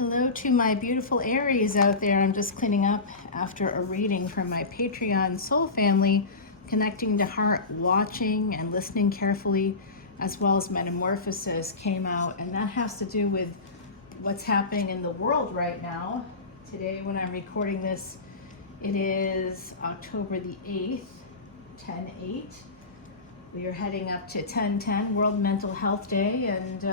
Hello to my beautiful Aries out there. I'm just cleaning up after a reading from my Patreon soul family, connecting to heart, watching and listening carefully, as well as Metamorphosis came out, and that has to do with what's happening in the world right now. Today, when I'm recording this, it is October the 8th, 10/8. We are heading up to 10/10, World Mental Health Day, and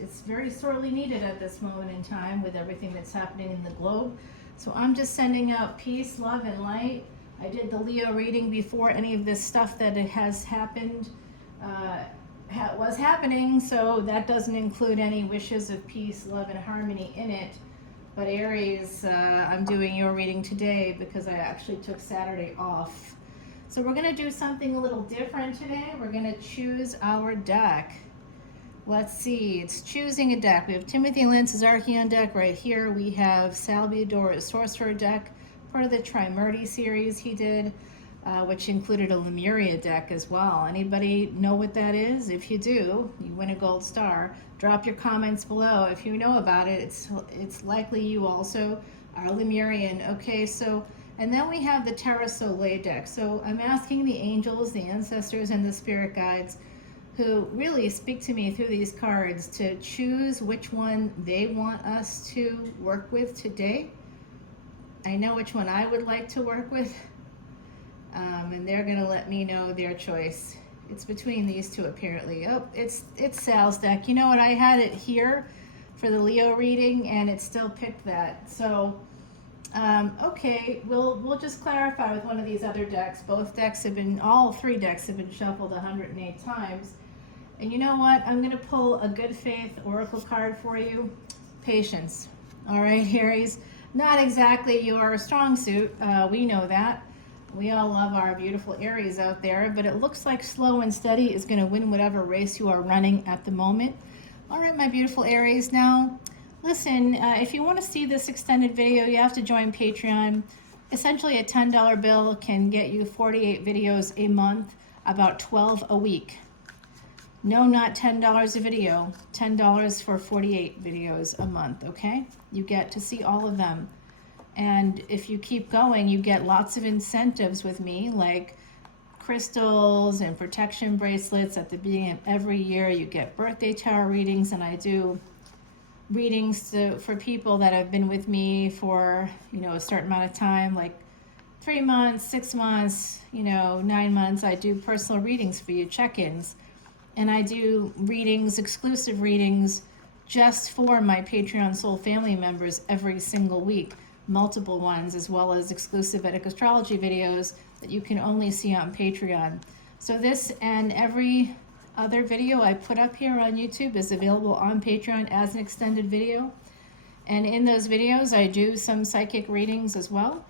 it's very sorely needed at this moment in time with everything that's happening in the globe. So I'm just sending out peace, love, and light. I did the Leo reading before any of this stuff that it has happened was happening, so that doesn't include any wishes of peace, love, and harmony in it. But Aries, I'm doing your reading today because I actually took Saturday off. So we're going to do something a little different today. We're going to choose our deck. Let's see. It's choosing a deck. We have Timothy Lintz's Archeon deck right here. We have Salvador's Sorcerer deck, part of the Trimurti series he did, which included a Lemuria deck as well. Anybody know what that is? If you do, you win a gold star. Drop your comments below. If you know about it, it's likely you also are Lemurian. Okay, so... And then we have the Terra Soleil deck. So I'm asking the angels, the ancestors, and the spirit guides who really speak to me through these cards to choose which one they want us to work with today. I know which one I would like to work with, and they're going to let me know their choice. It's between these two, apparently. Oh, it's Sal's deck. You know what? I had it here for the Leo reading, and it still picked that. So... okay, we'll just clarify with one of these other decks. All three decks have been shuffled 108 times. And you know what? I'm going to pull a good faith oracle card for you. Patience. All right, Aries. Not exactly your strong suit. We know that. We all love our beautiful Aries out there, but it looks like slow and steady is going to win whatever race you are running at the moment. All right, my beautiful Aries. Now, listen, if you want to see this extended video, you have to join Patreon. Essentially, a $10 bill can get you 48 videos a month, about 12 a week. No, not $10 a video, $10 for 48 videos a month, okay? You get to see all of them. And if you keep going, you get lots of incentives with me, like crystals and protection bracelets at the beginning of every year. You get birthday tarot readings, and I do readings for people that have been with me for, a certain amount of time, like 3 months, 6 months, 9 months. I do personal readings for you, check-ins. And I do readings, exclusive readings, just for my Patreon Soul family members every single week. Multiple ones, as well as exclusive Vedic Astrology videos that you can only see on Patreon. So this and every other video I put up here on YouTube is available on Patreon as an extended video. And in those videos, I do some psychic readings as well.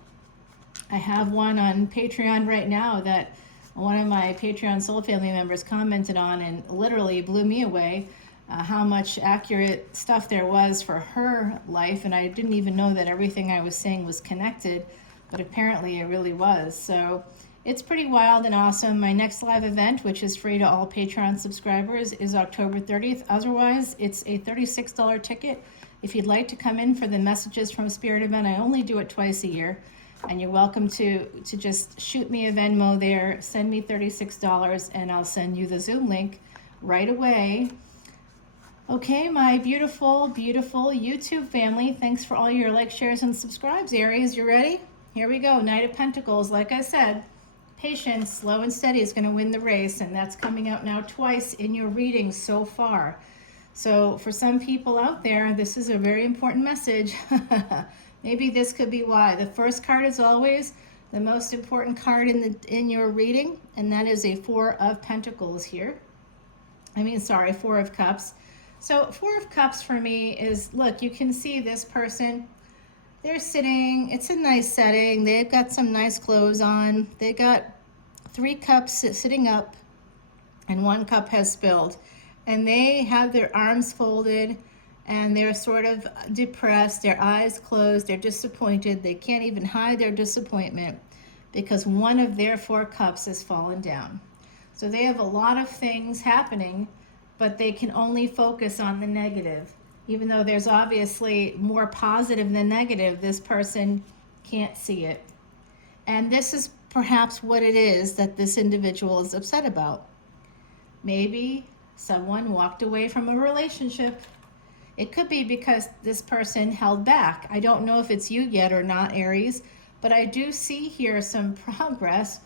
I have one on Patreon right now that one of my Patreon Soul family members commented on and literally blew me away, how much accurate stuff there was for her life. And I didn't even know that everything I was saying was connected, but apparently it really was. So it's pretty wild and awesome. My next live event, which is free to all Patreon subscribers, is October 30th. Otherwise, it's a $36 ticket. If you'd like to come in for the Messages from Spirit event, I only do it twice a year. And you're welcome to just shoot me a Venmo there, send me $36, and I'll send you the Zoom link right away. Okay, my beautiful, beautiful YouTube family, thanks for all your likes, shares, and subscribes. Aries, you ready? Here we go. Knight of Pentacles, like I said. Patience, slow and steady is going to win the race, and that's coming out now twice in your readings so far. So for some people out there, this is a very important message. Maybe this could be why. The first card is always the most important card in your reading, and that is a Four of Pentacles here. Four of Cups. So Four of Cups for me is, look, you can see this person. They're sitting, it's a nice setting. They've got some nice clothes on. They got 3 cups sitting up and 1 cup has spilled. And they have their arms folded and they're sort of depressed, their eyes closed, they're disappointed. They can't even hide their disappointment because one of their 4 cups has fallen down. So they have a lot of things happening, but they can only focus on the negative. Even though there's obviously more positive than negative, this person can't see it. And this is perhaps what it is that this individual is upset about. Maybe someone walked away from a relationship. It could be because this person held back. I don't know if it's you yet or not, Aries, but I do see here some progress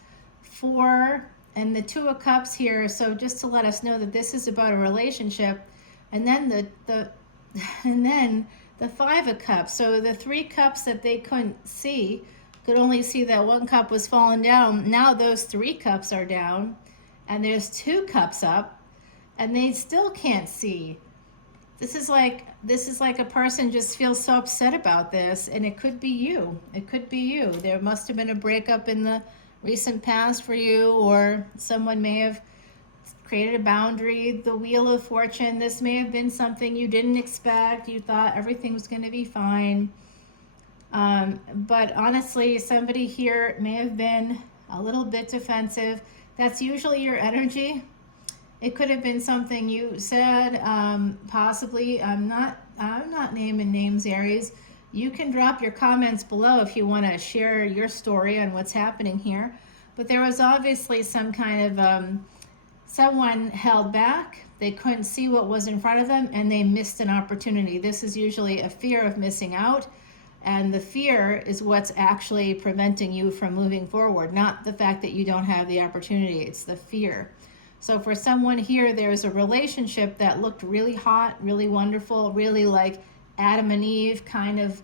and the Two of Cups here. So just to let us know that this is about a relationship, and then the Five of Cups. So the Three Cups that they couldn't see, could only see that one cup was falling down. Now those three cups are down, and there's two cups up, and they still can't see. This is like a person just feels so upset about this, and it could be you. It could be you. There must have been a breakup in the recent past for you, or someone may have created a boundary. The Wheel of Fortune, this may have been something you didn't expect. You thought everything was going to be fine. But honestly, somebody here may have been a little bit defensive. That's usually your energy. It could have been something you said, possibly. I'm not naming names, Aries. You can drop your comments below if you want to share your story on what's happening here. But there was obviously some kind of, someone held back. They couldn't see what was in front of them, and they missed an opportunity. This is usually a fear of missing out. And the fear is what's actually preventing you from moving forward, not the fact that you don't have the opportunity. It's the fear. So for someone here, there's a relationship that looked really hot, really wonderful, really like Adam and Eve, kind of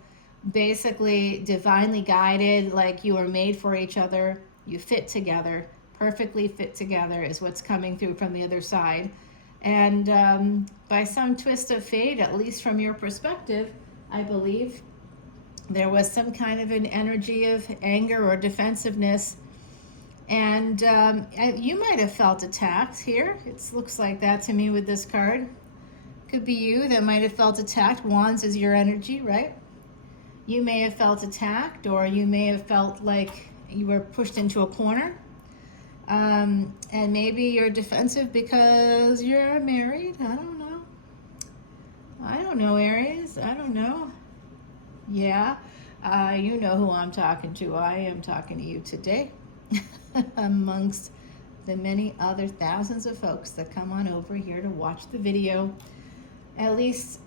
basically divinely guided, like you were made for each other. You fit together, perfectly fit together is what's coming through from the other side. And by some twist of fate, at least from your perspective, I believe, there was some kind of an energy of anger or defensiveness. And you might have felt attacked here. It looks like that to me with this card. Could be you that might have felt attacked. Wands is your energy, right? You may have felt attacked, or you may have felt like you were pushed into a corner. And maybe you're defensive because you're married. I don't know. I don't know, Aries. I don't know. Yeah, you know who I'm talking to. I am talking to you today, amongst the many other thousands of folks that come on over here to watch the video. At least,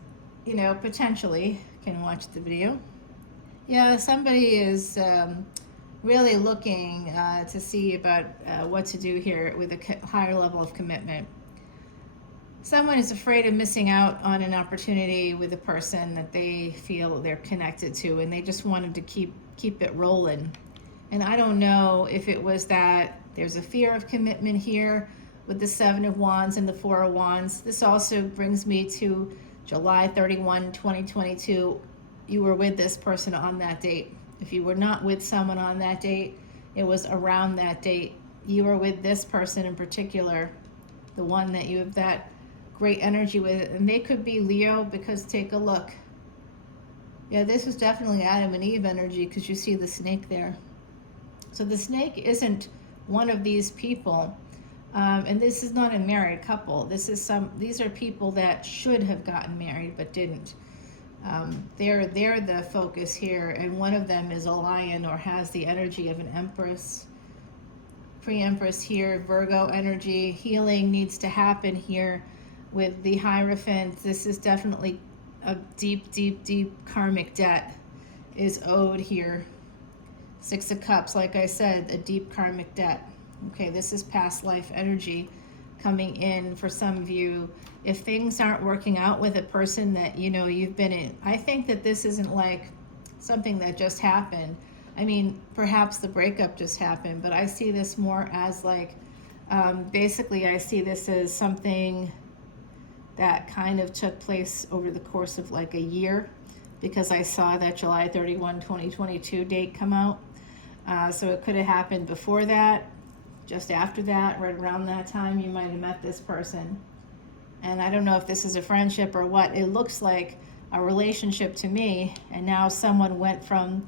potentially can watch the video. Yeah, somebody is really looking to see about what to do here with a higher level of commitment. Someone is afraid of missing out on an opportunity with a person that they feel they're connected to, and they just wanted to keep it rolling. And I don't know if it was that there's a fear of commitment here with the Seven of Wands and the Four of Wands. This also brings me to July 31, 2022. You were with this person on that date. If you were not with someone on that date, it was around that date. You were with this person in particular, the one that you have that great energy with, and they could be Leo, because take a look. Yeah, this is definitely Adam and Eve energy, because you see the snake there. So the snake isn't one of these people, and this is not a married couple. These are people that should have gotten married but didn't. They're the focus here, and one of them is a lion or has the energy of an empress. Pre-empress here, Virgo energy. Healing needs to happen here with the Hierophant. This is definitely a deep karmic debt is owed here. Six of Cups, like I said, a deep karmic debt. Okay, this is past life energy coming in for some of you. If things aren't working out with a person that you've been in, I think that this isn't like something that just happened. I mean, perhaps the breakup just happened, but I see this more as like, basically I see this as something that kind of took place over the course of like a year, because I saw that July 31, 2022 date come out. So it could have happened before that, just after that, right around that time you might have met this person. And I don't know if this is a friendship or what. It looks like a relationship to me, and now someone went from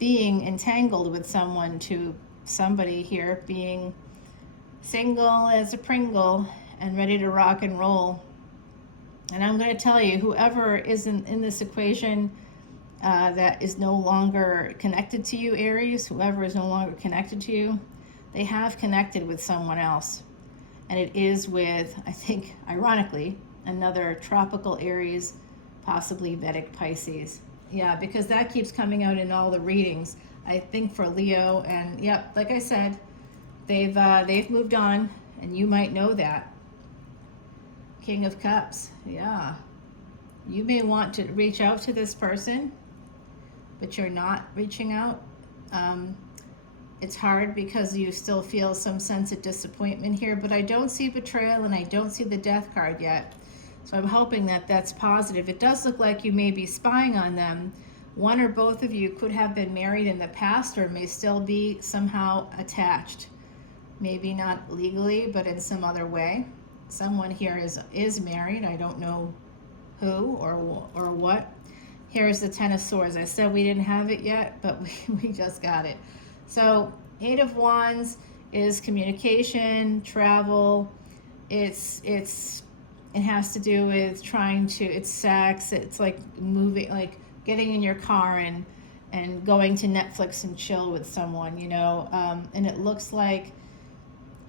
being entangled with someone to somebody here being single as a Pringle and ready to rock and roll. And I'm going to tell you, whoever isn't in this equation that is no longer connected to you, Aries, whoever is no longer connected to you, they have connected with someone else. And it is with, I think, ironically, another tropical Aries, possibly Vedic Pisces. Yeah, because that keeps coming out in all the readings. I think for Leo, and yep, like I said, they've moved on, and you might know that. King of Cups, yeah. You may want to reach out to this person, but you're not reaching out. It's hard because you still feel some sense of disappointment here, but I don't see betrayal and I don't see the death card yet. So I'm hoping that that's positive. It does look like you may be spying on them. One or both of you could have been married in the past or may still be somehow attached. Maybe not legally, but in some other way. Someone here is married. I don't know who or what. Here's the Ten of Swords. I said we didn't have it yet, but we just got it. So 8 of Wands is communication, travel. It has to do with it's sex. It's like moving, like getting in your car and going to Netflix and chill with someone, and it looks like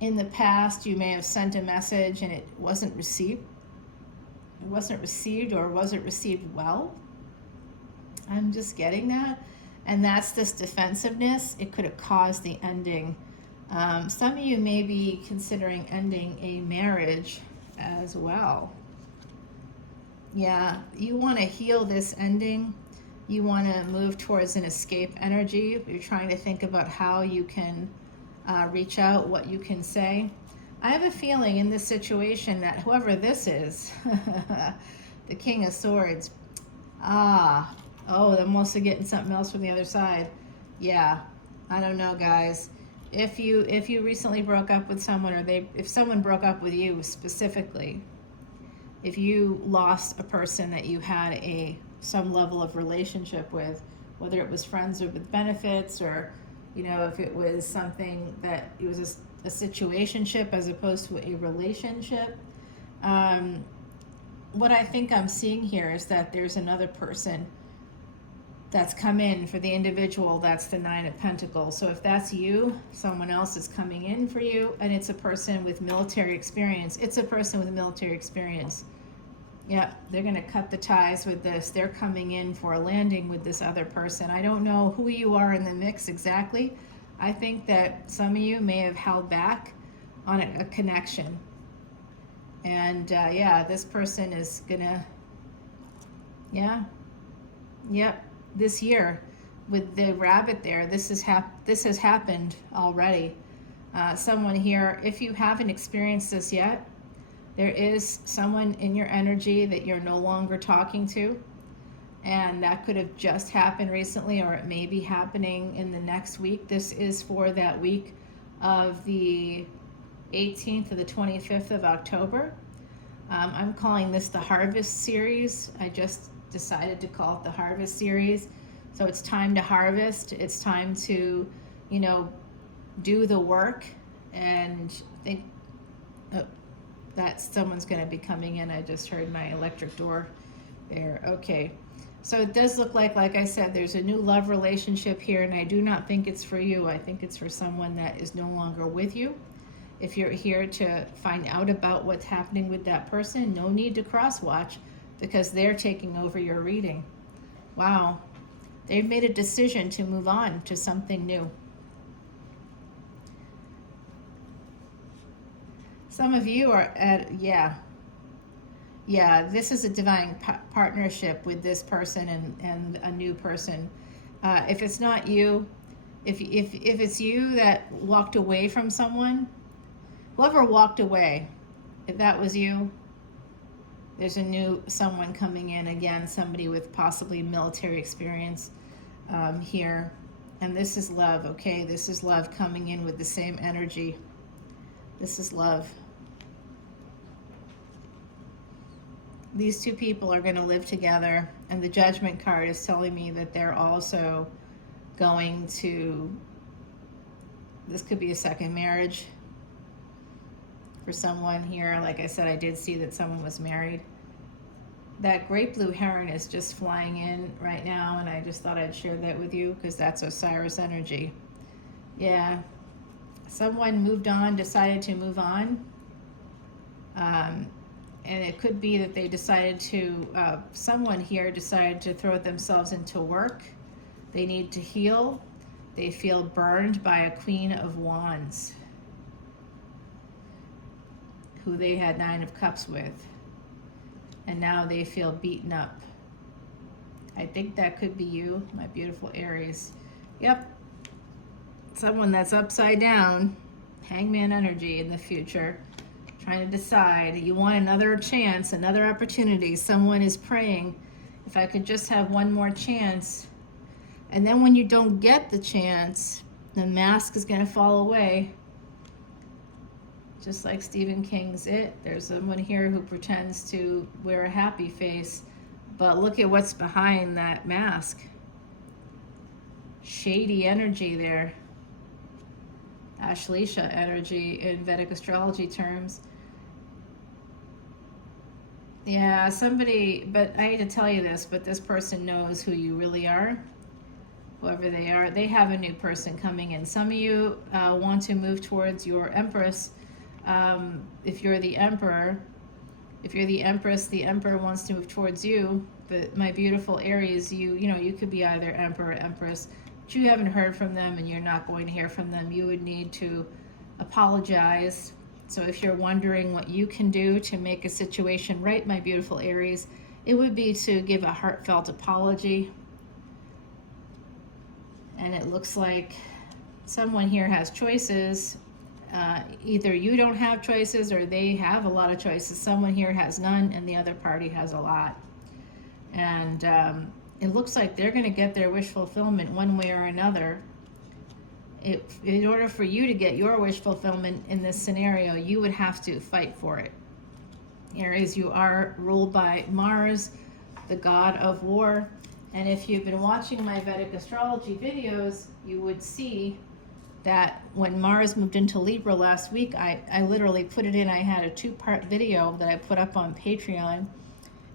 in the past you may have sent a message and it wasn't received. It wasn't received, or wasn't received well. I'm just getting that. And that's this defensiveness. It could have caused the ending. Some of you may be considering ending a marriage as well. Yeah, you want to heal this ending. You want to move towards an escape energy. You're trying to think about how you can reach out, what you can say. I have a feeling in this situation that whoever this is, the King of Swords, I'm also getting something else from the other side. Yeah, I don't know, guys. If you recently broke up with someone, or if someone broke up with you specifically, if you lost a person that you had some level of relationship with, whether it was friends or with benefits, or if it was something that it was a situationship as opposed to a relationship. What I think I'm seeing here is that there's another person that's come in for the individual. That's the 9 of Pentacles. So if that's you, someone else is coming in for you, and it's a person with military experience. It's a person with military experience. Yeah, they're going to cut the ties with this. They're coming in for a landing with this other person. I don't know who you are in the mix exactly. I think that some of you may have held back on a connection. And this person is going to, this year with the rabbit there, this has happened already. Someone here, if you haven't experienced this yet, there is someone in your energy that you're no longer talking to, and that could have just happened recently, or it may be happening in the next week. This is for that week of the 18th to the 25th of October. I'm calling this the Harvest Series. I just decided to call it the Harvest Series. So it's time to harvest. It's time to, do the work, and think that someone's going to be coming in. I just heard my electric door there. Okay. So it does look like I said, there's a new love relationship here, and I do not think it's for you. I think it's for someone that is no longer with you. If you're here to find out about what's happening with that person, no need to cross-watch, because they're taking over your reading. Wow. They've made a decision to move on to something new. Some of you are this is a divine partnership with this person and a new person. If it's not you, if it's you that walked away from someone, whoever walked away, if that was you, there's a new someone coming in again, somebody with possibly military experience here. And this is love, okay? This is love coming in with the same energy. This is love. These two people are going to live together, and the Judgment card is telling me that they're also going to, this could be a second marriage for someone here. Like I said, I did see that someone was married. that great blue heron is just flying in right now, and I just thought I'd share that with you because that's Osiris energy. Yeah, someone moved on, decided to move on. And it could be that they decided to, someone here decided to throw themselves into work. They need to heal. They feel burned by a Queen of Wands, who they had 9 of Cups with. And now they feel beaten up. I think that could be you, my beautiful Aries. Yep. Someone that's upside down, hangman energy in the future, trying to decide. You want another chance, another opportunity. Someone is praying, if I could just have one more chance. And then when you don't get the chance, the mask is going to fall away. Just like Stephen King's It. There's someone here who pretends to wear a happy face, but look at what's behind that mask. Shady energy there. Ashleisha energy in Vedic astrology terms. Yeah, somebody, but I hate to tell you this, but this person knows who you really are. Whoever they are, they have a new person coming in. Some of you want to move towards your Empress. If you're the Emperor, if you're the Empress, the Emperor wants to move towards you. But my beautiful Aries, you could be either Emperor or Empress, but you haven't heard from them and you're not going to hear from them. You would need to apologize. So if you're wondering what you can do to make a situation right, my beautiful Aries, it would be to give a heartfelt apology. And it looks like someone here has choices. Either you don't have choices or they have a lot of choices. Someone here has none and the other party has a lot. And it looks like they're going to get their wish fulfillment one way or another. In order for you to get your wish fulfillment in this scenario, you would have to fight for it. Aries, you are ruled by Mars, the god of war. And if you've been watching my Vedic astrology videos, you would see that when Mars moved into Libra last week, I literally put it in. I had a 2-part video that I put up on Patreon.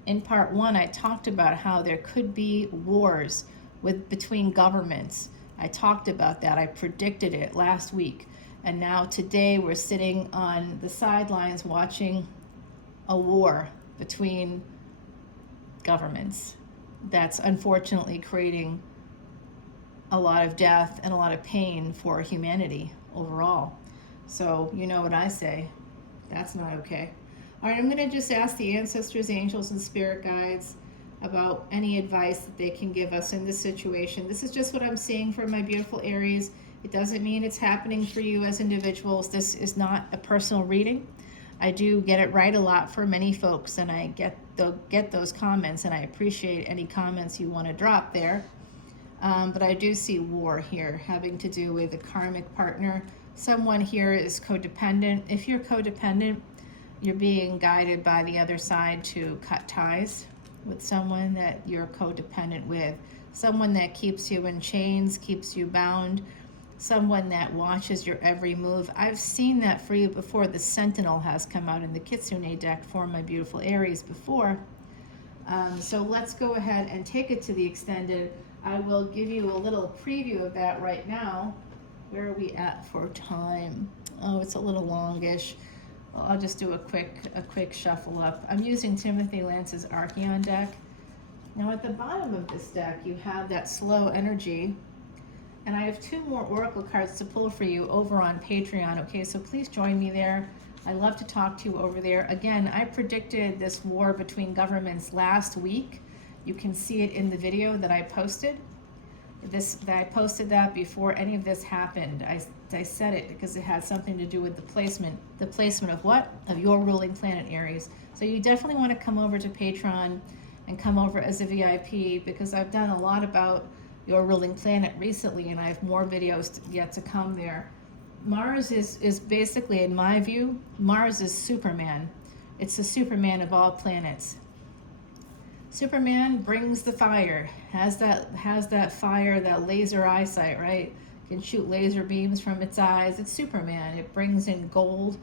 In part 1, I talked about how there could be wars between governments. I talked about that. I predicted it last week. And now today we're sitting on the sidelines watching a war between governments that's unfortunately creating a lot of death and a lot of pain for humanity overall. So you know what I say. That's not okay. All right, I'm going to just ask the ancestors, angels, and spirit guides about any advice that they can give us in this situation. This is just what I'm seeing for my beautiful Aries. It doesn't mean it's happening for you as individuals. This is not a personal reading. I do get it right a lot for many folks, and I get those comments, and I appreciate any comments you want to drop there. But I do see war here having to do with a karmic partner. Someone here is codependent. If you're codependent, you're being guided by the other side to cut ties with someone that you're codependent with. Someone that keeps you in chains, keeps you bound. Someone that watches your every move. I've seen that for you before. The Sentinel has come out in the Kitsune deck for my beautiful Aries before. So let's go ahead and take it to the extended. I will give you a little preview of that right now. Where are we at for time? Oh, it's a little longish. Well, I'll just do a quick shuffle up. I'm using Timothy Lance's Archeon deck. Now at the bottom of this deck, you have that slow energy. And I have 2 more Oracle cards to pull for you over on Patreon. Okay, so please join me there. I love to talk to you over there. Again, I predicted this war between governments last week. You can see it in the video that I posted. I posted that before any of this happened. I said it because it had something to do with the placement. The placement of what? Of your ruling planet, Aries. So you definitely want to come over to Patreon and come over as a VIP, because I've done a lot about your ruling planet recently, and I have more videos yet to come there. Mars is basically, in my view, Mars is Superman. It's the Superman of all planets. Superman brings the fire, has that fire, that laser eyesight, right? Can shoot laser beams from its eyes. It's Superman. It brings in gold.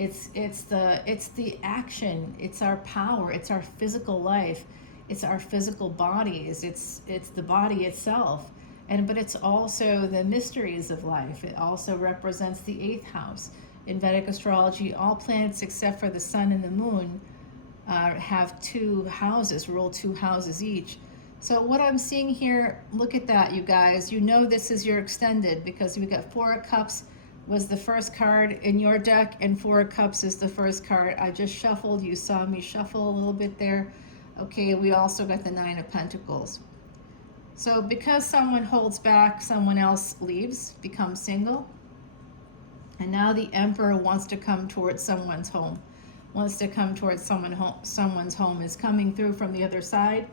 It's the action. It's our power. It's our physical life. It's our physical bodies. It's the body itself. And but it's also the mysteries of life. It also represents the eighth house. In Vedic astrology, all planets except for the sun and the moon have two houses, rule two houses each. So what I'm seeing here, look at that, you guys. You know this is your extended because we got Four of Cups was the first card in your deck, and Four of Cups is the first card. I just shuffled. You saw me shuffle a little bit there. Okay, we also got the Nine of Pentacles. So because someone holds back, someone else leaves, becomes single. And now the Emperor wants to come towards someone's home. Wants to come towards someone's home, is coming through from the other side.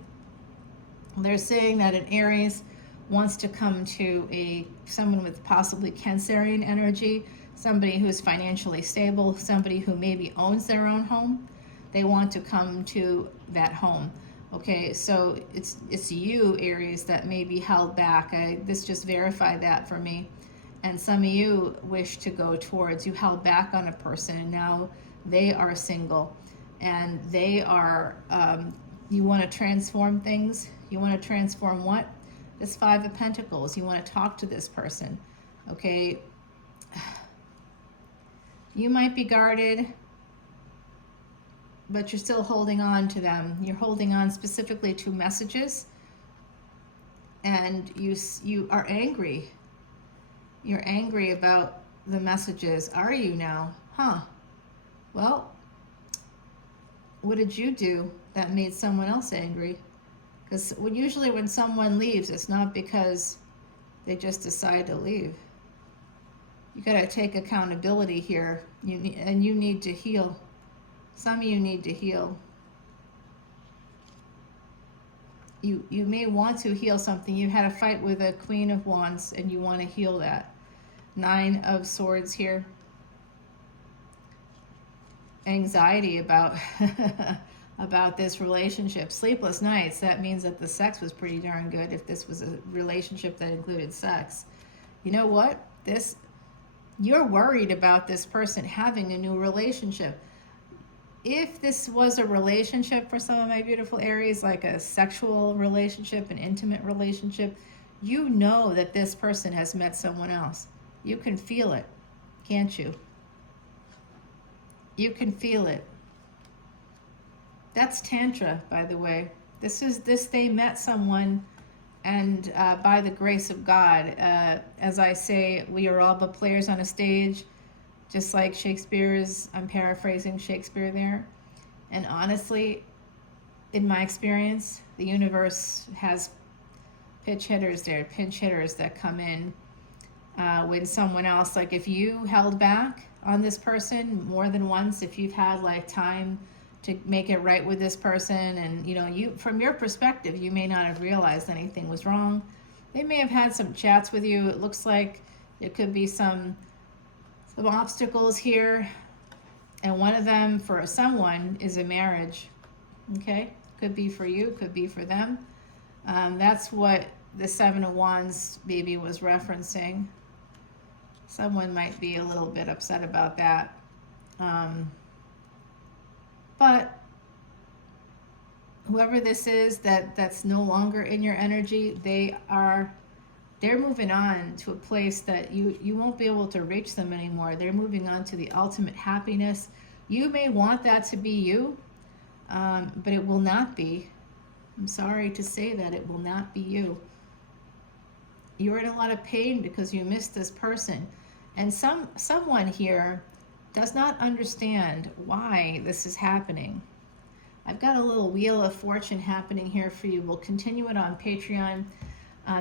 They're saying that an Aries wants to come to someone with possibly Cancerian energy, somebody who's financially stable, somebody who maybe owns their own home. They want to come to that home. Okay, so it's you, Aries, that may be held back. This just verified that for me. And some of you wish to go towards, you held back on a person, and now they are single. And they are, you want to transform things. You want to transform what? This Five of Pentacles. You want to talk to this person. Okay? You might be guarded, but you're still holding on to them. You're holding on specifically to messages, and you are angry. You're angry about the messages. Are you now? Huh. Well, what did you do that made someone else angry? Because usually when someone leaves, it's not because they just decide to leave. You got to take accountability here. You need to heal. Some of you need to heal. You may want to heal something. You had a fight with a Queen of Wands and you want to heal that. Nine of Swords here. Anxiety about about this relationship. Sleepless nights. That means that the sex was pretty darn good if this was a relationship that included sex. You know what? You're worried about this person having a new relationship. If this was a relationship for some of my beautiful Aries, like a sexual relationship, an intimate relationship, you know that this person has met someone else. You can feel it, can't you? You can feel it. That's Tantra, by the way. They met someone, and by the grace of God, as I say, we are all but players on a stage, just like Shakespeare's, I'm paraphrasing Shakespeare there. And honestly, in my experience, the universe has pinch hitters that come in when someone else, like if you held back on this person more than once, if you've had like time to make it right with this person, and you from your perspective, you may not have realized anything was wrong. They may have had some chats with you. It looks like there could be some obstacles here, and one of them for someone is a marriage. Okay, could be for you, could be for them. That's what the Seven of Wands maybe was referencing. Someone might be a little bit upset about that. But whoever this is that's no longer in your energy, they're moving on to a place that you won't be able to reach them anymore. They're moving on to the ultimate happiness. You may want that to be you, but it will not be. I'm sorry to say that it will not be you. You're in a lot of pain because you missed this person. And someone here does not understand why this is happening. I've got a little Wheel of Fortune happening here for you. We'll continue it on Patreon.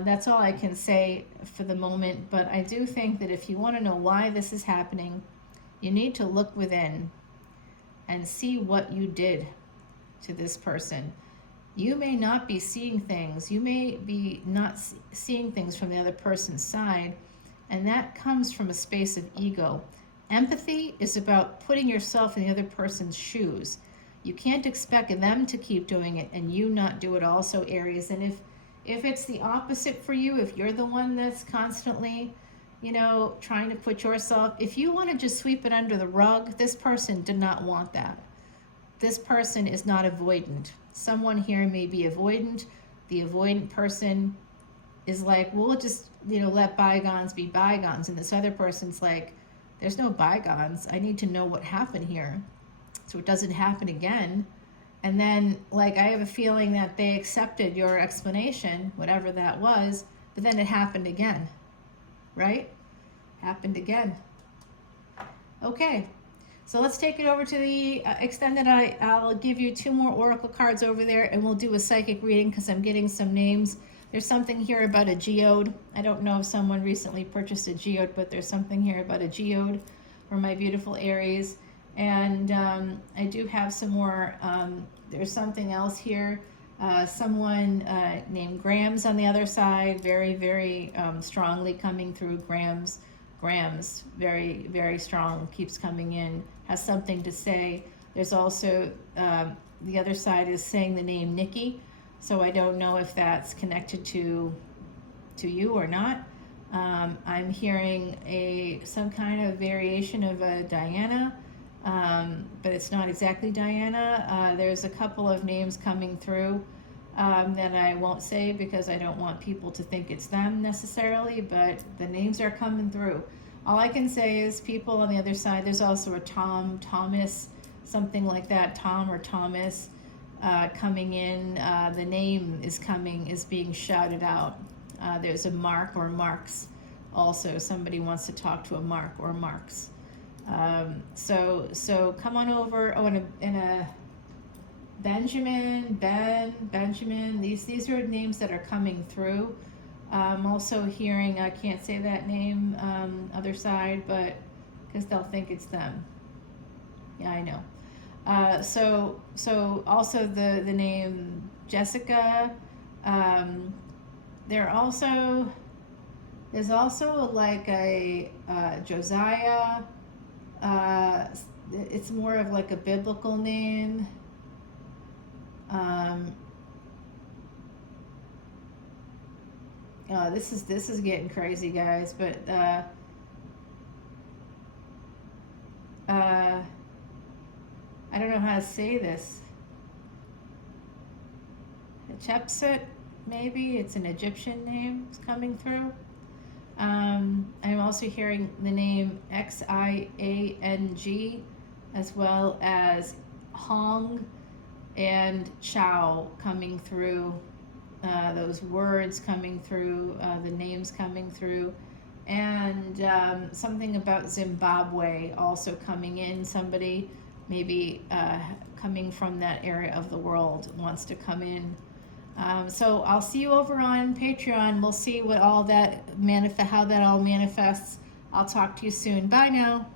That's all I can say for the moment, but I do think that if you want to know why this is happening, you need to look within and see what you did to this person. You may not be seeing things. You may be not seeing things from the other person's side, and that comes from a space of ego. Empathy is about putting yourself in the other person's shoes. You can't expect them to keep doing it and you not do it also, Aries. And if it's the opposite for you, if you're the one that's constantly you know, trying to put yourself, if you want to just sweep it under the rug, this person did not want that. This person is not avoidant. Someone here may be avoidant. The avoidant person is like, well, we'll just, you know, let bygones be bygones. And this other person's like, there's no bygones. I need to know what happened here so it doesn't happen again. And then, like, I have a feeling that they accepted your explanation, whatever that was, but then it happened again, right? Happened again. Okay, so let's take it over to the extended. I'll give you 2 more oracle cards over there, and we'll do a psychic reading because I'm getting some names. There's something here about a geode. I don't know if someone recently purchased a geode, but there's something here about a geode for my beautiful Aries. And I do have some more. There's something else here. Someone named Grams on the other side, very, very strongly coming through. Grams, very, very strong, keeps coming in, has something to say. There's also, the other side is saying the name Nikki, so I don't know if that's connected to you or not. I'm hearing some kind of variation of a Diana, but it's not exactly Diana. There's a couple of names coming through that I won't say because I don't want people to think it's them necessarily, but the names are coming through. All I can say is people on the other side, there's also a Tom, Thomas, something like that, Tom or Thomas coming in. The name is being shouted out. There's a Mark or Marks also. Somebody wants to talk to a Mark or Marks. So come on over. Oh, and a Benjamin, Benjamin. These are names that are coming through. I'm also hearing, I can't say that name, other side, but because they'll think it's them. Yeah, I know. So also the name Jessica. There's also like a Josiah. It's more of like a biblical name. This is getting crazy, guys, but I don't know how to say this. Hatshepsut, maybe it's an Egyptian name is coming through. I'm also hearing the name Xiang, as well as Hong and Chow coming through. Those words coming through, the names coming through, and something about Zimbabwe also coming in. Somebody maybe coming from that area of the world wants to come in. So I'll see you over on Patreon. We'll see what all that how that all manifests. I'll talk to you soon. Bye now.